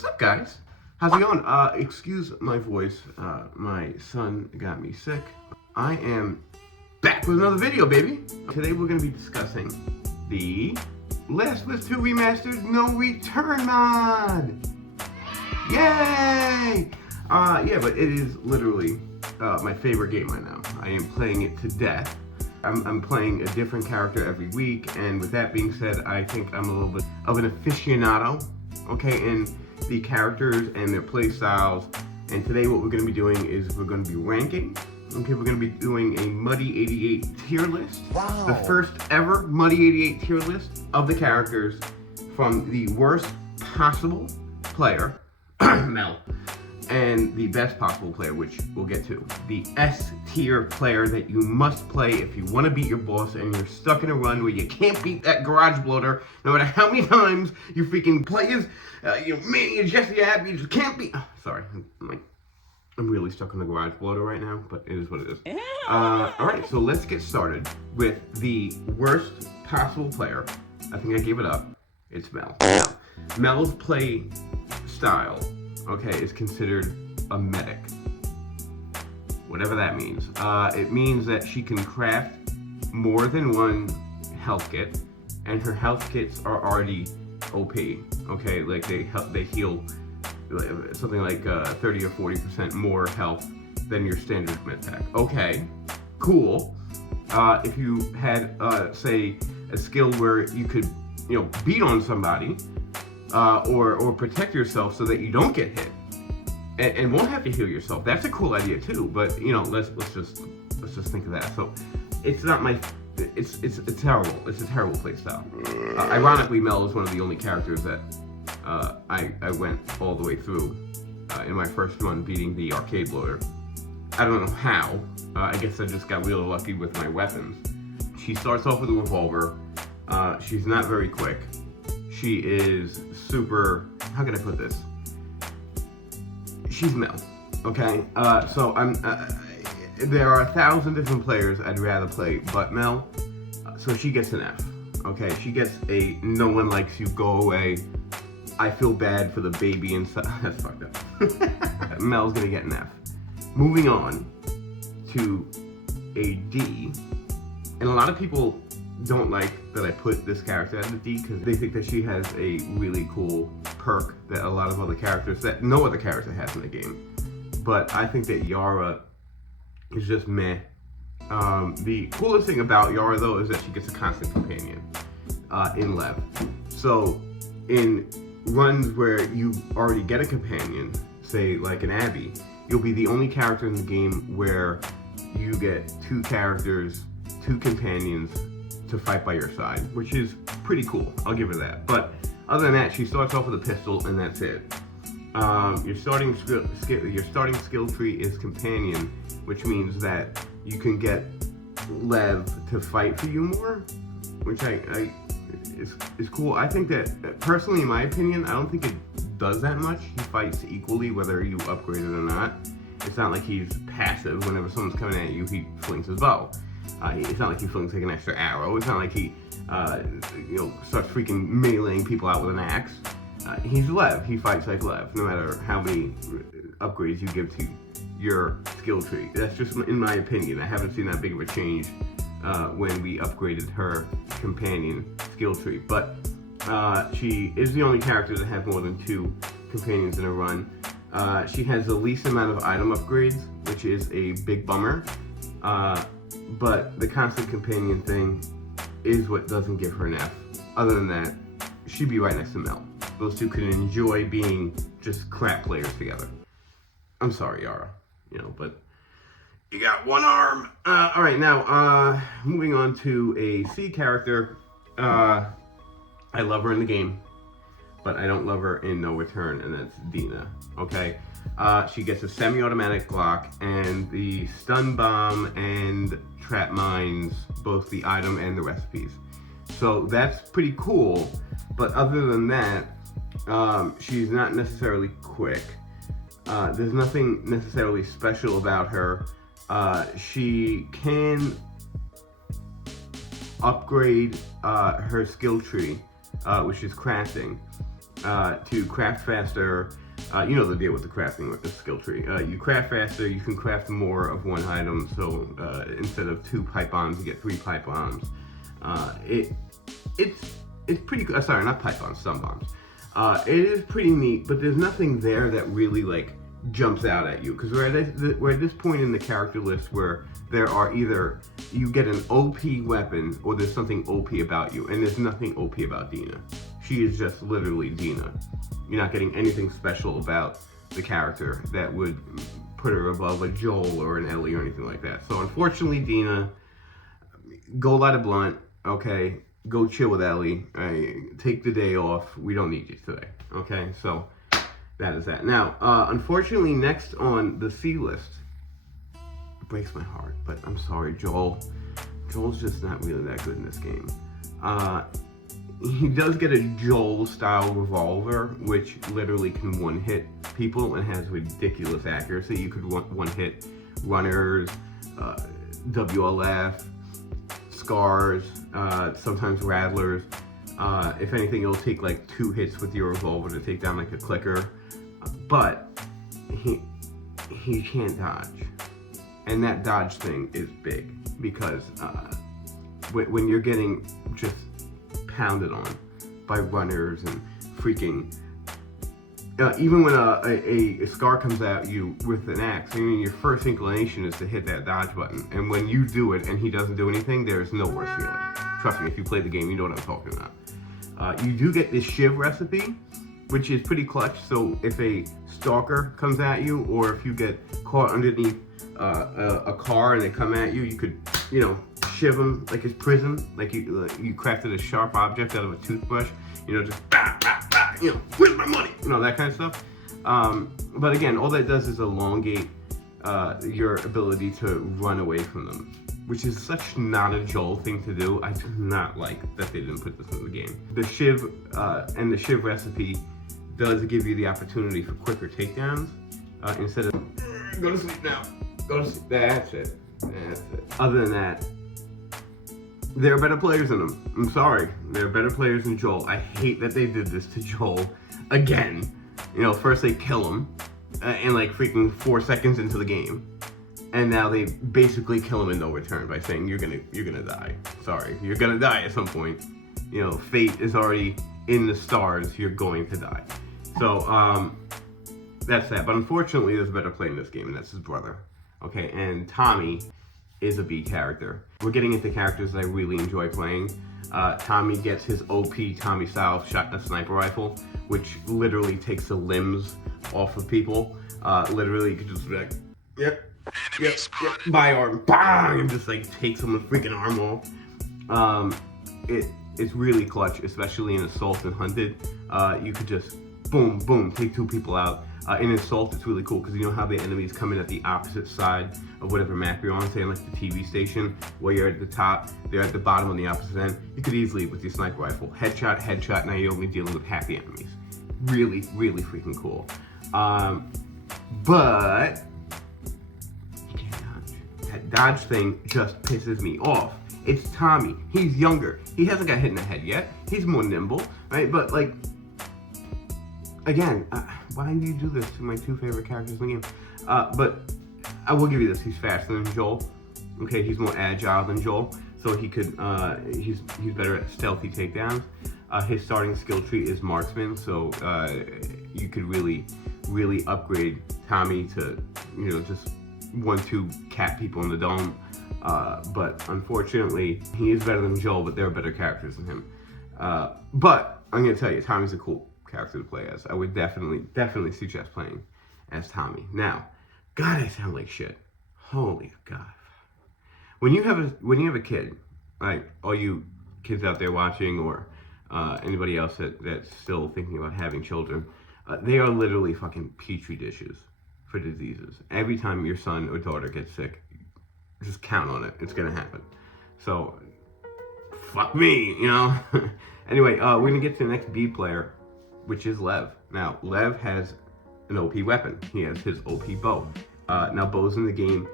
What's up, guys? How's it going? Excuse my voice. My son got me sick. I am back with another video, baby. Today we're going to be discussing the Last of Us 2 Remastered No Return mod. Yay! Yeah, but it is literally my favorite game right now. I am playing it to death. I'm playing a different character every week, and with that being said, I think I'm a little bit of an aficionado, okay, in the characters and their play styles. And today what we're going to be doing is we're going to be ranking. Okay, we're going to be doing a Muddy 88 tier list. Wow. The first ever Muddy 88 tier list of the characters from the worst possible player, Mel, and the best possible player, which we'll get to. The S tier player that you must play if you want to beat your boss and you're stuck in a run where you can't beat that garage bloater, no matter how many times you freaking play as, Manny and Jesse have, you just can't beat. Sorry, I'm really stuck on the garage bloater right now, but it is what it is. Alright, so let's get started with the worst possible player. I think I gave it up. It's Mel. Now, Mel's play style, okay, is considered a medic. Whatever that means. It means that she can craft more than one health kit, and her health kits are already OP. Okay, like they heal something like 30 or 40% more health than your standard med pack. Okay, cool. If you had, say, a skill where you could, beat on somebody, or protect yourself so that you don't get hit, and won't have to heal yourself. That's a cool idea too. But let's just think of that. So it's not my. It's terrible. It's a terrible playstyle. Ironically, Mel is one of the only characters that I went all the way through in my first run, beating the arcade loader. I don't know how. I guess I just got real lucky with my weapons. She starts off with a revolver. She's not very quick. She is super. How can I put this? She's Mel. Okay. So there are 1,000 different players I'd rather play, but Mel. So she gets an F. Okay. She gets a no one likes you, go away. I feel bad for the baby inside. That's fucked up. Mel's gonna get an F. Moving on to a D, and a lot of people don't like that I put this character at a D because they think that she has a really cool perk that a lot of other characters, that no other character has in the game. But I think that Yara is just meh. The coolest thing about Yara though is that she gets a constant companion in Lev. So in runs where you already get a companion, say like an Abby, you'll be the only character in the game where you get two companions to fight by your side, which is pretty cool. I'll give her that. But other than that, she starts off with a pistol, and that's it. Your starting skill tree is companion, which means that you can get Lev to fight for you more, which is cool. I think that personally, in my opinion, I don't think it does that much. He fights equally whether you upgrade it or not. It's not like he's passive. Whenever someone's coming at you, he flings his bow. It's not like he flings like an extra arrow. It's not like he, starts freaking meleeing people out with an axe. He's Lev. He fights like Lev, no matter how many upgrades you give to your skill tree. That's just in my opinion. I haven't seen that big of a change when we upgraded her companion skill tree. But she is the only character that has more than 2 companions in a run. She has the least amount of item upgrades, which is a big bummer. But the constant companion thing is what doesn't give her an F. Other than that, she'd be right next to Mel. Those two can enjoy being just crap players together. I'm sorry, Yara, but you got one arm. All right, now moving on to a C character. I love her in the game, but I don't love her in No Return, and that's Dena. Okay. She gets a semi-automatic Glock and the stun bomb and trap mines, both the item and the recipes. So that's pretty cool, but other than that, she's not necessarily quick. There's nothing necessarily special about her. She can upgrade her skill tree, which is crafting, to craft faster. You know the deal with the crafting with the skill tree. You craft faster, you can craft more of one item, so instead of 2 pipe bombs, you get 3 pipe bombs. It's pretty good. Sorry, not pipe bombs, stun bombs. It is pretty neat, but there's nothing there that really like jumps out at you, because we're at this point in the character list where there are either you get an OP weapon or there's something OP about you, and there's nothing OP about Dena. She is just literally Dena. You're not getting anything special about the character that would put her above a Joel or an Ellie or anything like that. So unfortunately, Dena, go light a blunt, okay? Go chill with Ellie. Take the day off. We don't need you today, okay? So that is that. Now, unfortunately, next on the C list, it breaks my heart, but I'm sorry, Joel. Joel's just not really that good in this game. He does get a Joel-style revolver, which literally can one-hit people and has ridiculous accuracy. You could one-hit runners, WLF, scars, sometimes rattlers. If anything, it'll take like 2 hits with your revolver to take down like a clicker. But he can't dodge. And that dodge thing is big, because when you're getting just pounded on by runners and freaking even when a scar comes at you with an axe, I mean, your first inclination is to hit that dodge button, and when you do it and he doesn't do anything, there's no worse feeling. Trust me, if you play the game, you know what I'm talking about. You do get this shiv recipe, which is pretty clutch. So if a stalker comes at you, or if you get caught underneath a car and they come at you, you could, you know, shiv them like it's prison, like you crafted a sharp object out of a toothbrush, you know, just bah, bah, bah, you know, where's my money, you know, that kind of stuff. But again, all that does is elongate your ability to run away from them, which is such not a Joel thing to do. I do not like that they didn't put this in the game. The shiv and the shiv recipe does give you the opportunity for quicker takedowns instead of go to sleep now, go to sleep. That's it. That's it. Other than that, there are better players in them. I'm sorry. There are better players than Joel. I hate that they did this to Joel again. You know, first they kill him in like freaking 4 seconds into the game, and now they basically kill him in no return by saying you're gonna die. Sorry, you're gonna die at some point. You know, fate is already in the stars. You're going to die. So that's that. But unfortunately, there's a better player in this game, and that's his brother. Okay, and Tommy is a B character. We're getting into characters that I really enjoy playing. Tommy gets his OP Tommy style shotgun sniper rifle, which literally takes the limbs off of people. Literally, you could just be like, yep, my arm, bang, and just like take someone's freaking arm off. It's really clutch, especially in Assault and Hunted. You could just boom, boom, take 2 people out. In Assault, it's really cool because you know how the enemies come in at the opposite side of whatever map you're on, say like the TV station, where you're at the top, they're at the bottom on the opposite end. You could easily, with your sniper rifle, headshot, headshot, now you're only dealing with half the enemies. Really, really freaking cool. But you can't dodge. That dodge thing just pisses me off. It's Tommy. He's younger. He hasn't got hit in the head yet. He's more nimble, right? But like, again, why do you do this to my 2 favorite characters in the game? But I will give you this: he's faster than Joel. Okay, he's more agile than Joel, so he could. He's better at stealthy takedowns. His starting skill tree is marksman, so you could really upgrade Tommy to, you know, just 1-2 cat people in the dome. But unfortunately, he is better than Joel, but there are better characters than him. But I'm gonna tell you, Tommy's a cool character to play as. I would definitely suggest playing as Tommy. Now, God, I sound like shit. Holy God. When you have a kid, like all you kids out there watching, or anybody else that's still thinking about having children, they are literally fucking petri dishes for diseases. Every time your son or daughter gets sick, just count on it. It's gonna happen. So, fuck me, you know? Anyway, we're gonna get to the next B player, which is Lev. Now, Lev has an OP weapon. He has his OP bow. Now, bows in the game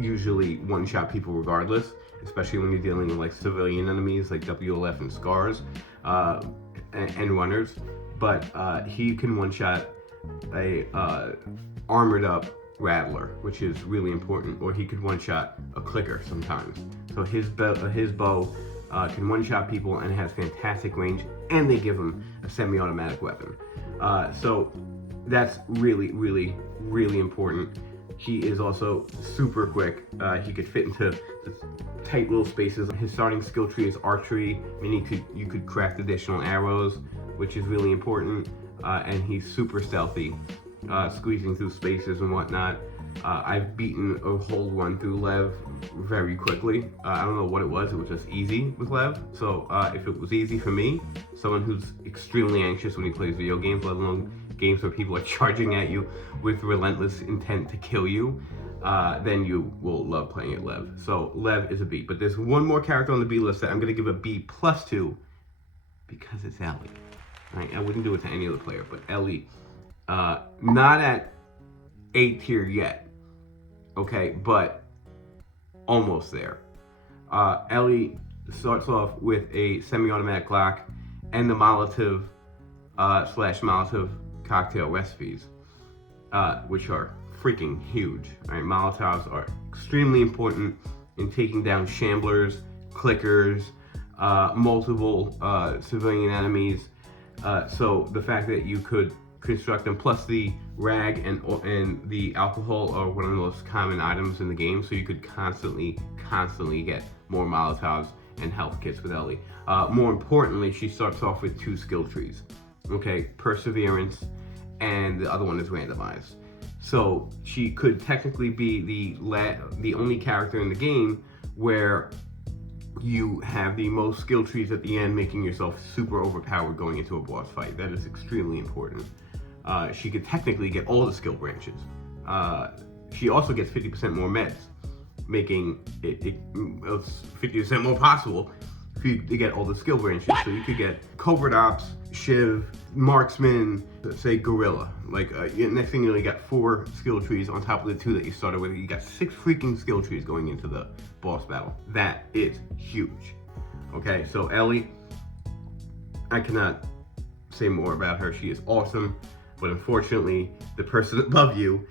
usually one-shot people regardless, especially when you're dealing with like civilian enemies like WLF and scars and runners. but he can one-shot a armored up rattler, which is really important, or he could one-shot a clicker sometimes. So his bow can one-shot people and has fantastic range, and they give him a semi-automatic weapon. So that's really, really, really important. He is also super quick. He could fit into the tight little spaces. His starting skill tree is archery, meaning you could craft additional arrows, which is really important. And he's super stealthy, squeezing through spaces and whatnot. I've beaten a whole run through Lev very quickly. I don't know what it was just easy with Lev. So if it was easy for me, someone who's extremely anxious when he plays video games, let alone games where people are charging at you with relentless intent to kill you, then you will love playing at Lev. So Lev is a B, but there's one more character on the B list that I'm gonna give a B+ to because it's Ellie. Right? I wouldn't do it to any other player, but Ellie, not at A tier yet, okay, but almost there. Ellie starts off with a semi-automatic Glock and the Molotov slash Molotov cocktail recipes, which are freaking huge. Right? Molotovs are extremely important in taking down shamblers, clickers, multiple civilian enemies. So the fact that you could construct them, plus the rag and the alcohol are one of the most common items in the game, so you could constantly get more Molotovs and health kits with Ellie. More importantly, she starts off with 2 skill trees. Okay, Perseverance, and the other one is randomized. So she could technically be the only character in the game where you have the most skill trees at the end, making yourself super overpowered going into a boss fight. That is extremely important. She could technically get all the skill branches. She also gets 50% more meds, making it 50% more possible for you to get all the skill branches. So you could get Covert Ops, Shiv, Marksman, let's say Gorilla. Like, next thing you know, you got 4 skill trees on top of the 2 that you started with. You got 6 freaking skill trees going into the boss battle. That is huge. Okay, so Ellie, I cannot say more about her. She is awesome, but unfortunately, the person above you,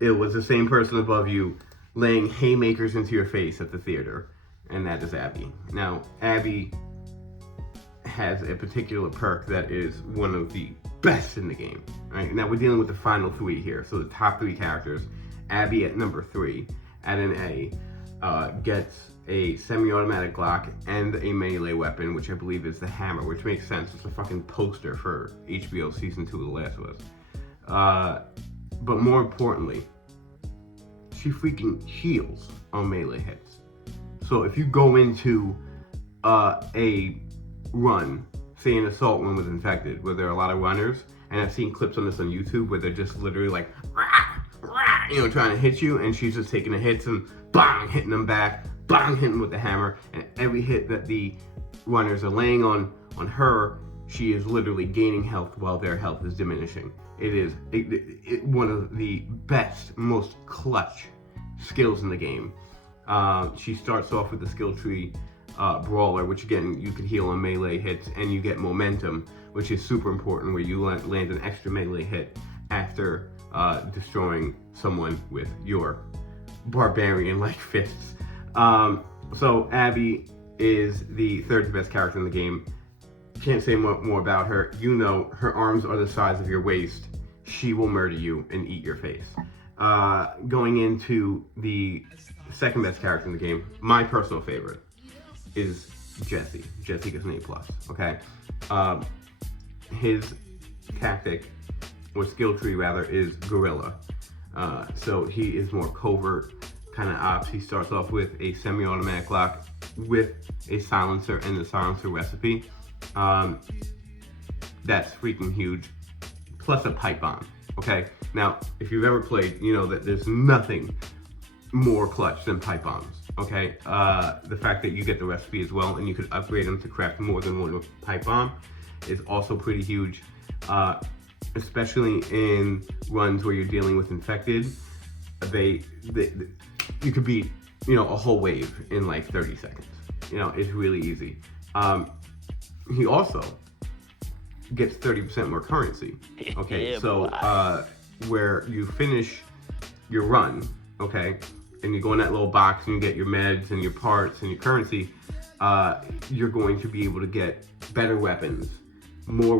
it was the same person above you laying haymakers into your face at the theater, and that is Abby. Now, Abby has a particular perk that is one of the best in the game. Right? Now we're dealing with the final 3 here, so the top 3 characters. Abby at number 3, at an A, gets a semi-automatic Glock and a melee weapon, which I believe is the hammer, which makes sense. It's a fucking poster for HBO season 2 of The Last of Us. But more importantly, she freaking heals on melee hits. So if you go into a run, say an assault run with infected, where there are a lot of runners, and I've seen clips on this on YouTube where they're just literally like, rah, rah, trying to hit you, and she's just taking the hits and bang, hitting them back, bang, hitting with the hammer, and every hit that the runners are laying on her, she is literally gaining health while their health is diminishing. It is one of the best, most clutch skills in the game. She starts off with the skill tree Brawler, which again, you can heal on melee hits, and you get momentum, which is super important, where you land an extra melee hit after destroying someone with your barbarian-like fists. So Abby is the 3rd best character in the game. Can't say more about her. You know, her arms are the size of your waist. She will murder you and eat your face. Going into the 2nd best character in the game, my personal favorite is Jesse. Jesse gets an A+, okay? His tactic, or skill tree rather, is Gorilla. So he is more covert kind of ops. He starts off with a semi-automatic Glock with a silencer and the silencer recipe. That's freaking huge. Plus a pipe bomb, okay? Now, if you've ever played, you know that there's nothing more clutch than pipe bombs, okay? The fact that you get the recipe as well, and you could upgrade them to craft more than one pipe bomb, is also pretty huge, especially in runs where you're dealing with infected. You could beat, you know, a whole wave in like 30 seconds. You know, it's really easy. He also gets 30% more currency. Okay, Yeah, so boy. where you finish your run, okay, and you go in that little box and you get your meds and your parts and your currency, you're going to be able to get better weapons, more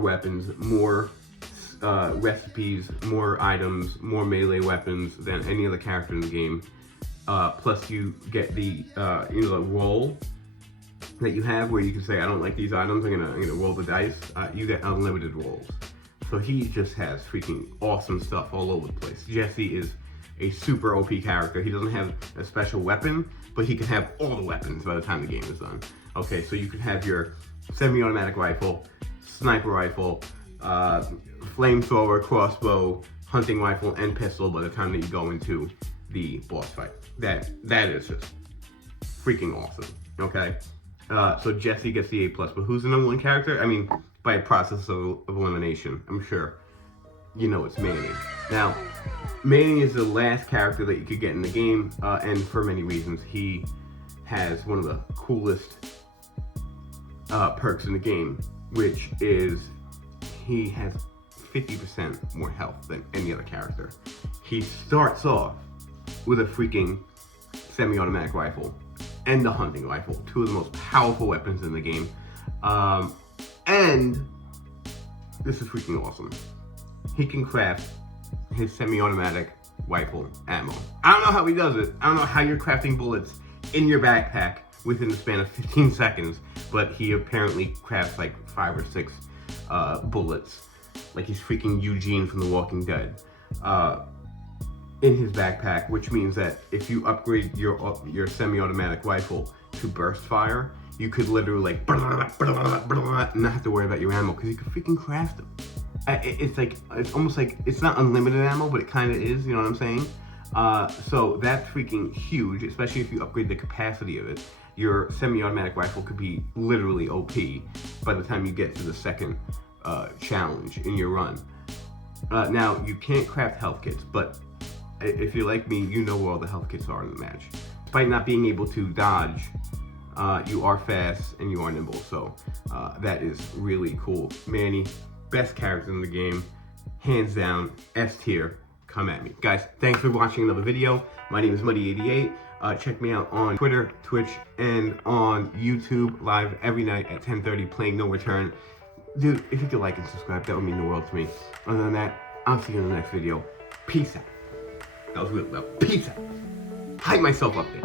recipes, more items, more melee weapons than any other character in the game. Plus you get the the roll that you have where you can say, I don't like these items, I'm gonna roll the dice. You get unlimited rolls. So he just has freaking awesome stuff all over the place. Jesse is a super OP character. He doesn't have a special weapon, but he can have all the weapons by the time the game is done. Okay, so you can have your semi-automatic rifle, sniper rifle, flamethrower, crossbow, hunting rifle, and pistol by the time that you go into the boss fight. That is just freaking awesome. Okay, so Jesse gets the A+, but who's the number one character? I mean, by a process of elimination, I'm sure you know it's Manny. Now, Manny is the last character that you could get in the game, and for many reasons. He has one of the coolest perks in the game, which is he has 50% more health than any other character. He starts off with a freaking semi-automatic rifle and the hunting rifle, two of the most powerful weapons in the game. And this is freaking awesome. He can craft his semi-automatic rifle ammo. I don't know how he does it. I don't know how you're crafting bullets in your backpack within the span of 15 seconds, but he apparently crafts like 5 or 6 bullets, like he's freaking Eugene from The Walking Dead, in his backpack, which means that if you upgrade your semi-automatic rifle to burst fire, you could literally like not have to worry about your ammo because you can freaking craft them. It's almost like it's not unlimited ammo, but it kind of is. You know what I'm saying? So that's freaking huge, especially if you upgrade the capacity of it. Your semi-automatic rifle could be literally OP by the time you get to the second challenge in your run. Now you can't craft health kits, but if you're like me, you know where all the health kits are in the match. Despite not being able to dodge, you are fast and you are nimble, so that is really cool. Manny, best character in the game, hands down, S tier. Come at me. Guys, thanks for watching another video. My name is Muddy88. Check me out on Twitter, Twitch, and on YouTube live every night at 10:30 playing No Return. Dude, if you could like and subscribe, that would mean the world to me. Other than that, I'll see you in the next video. Peace out. That was real loud. Peace out. Hype myself up there.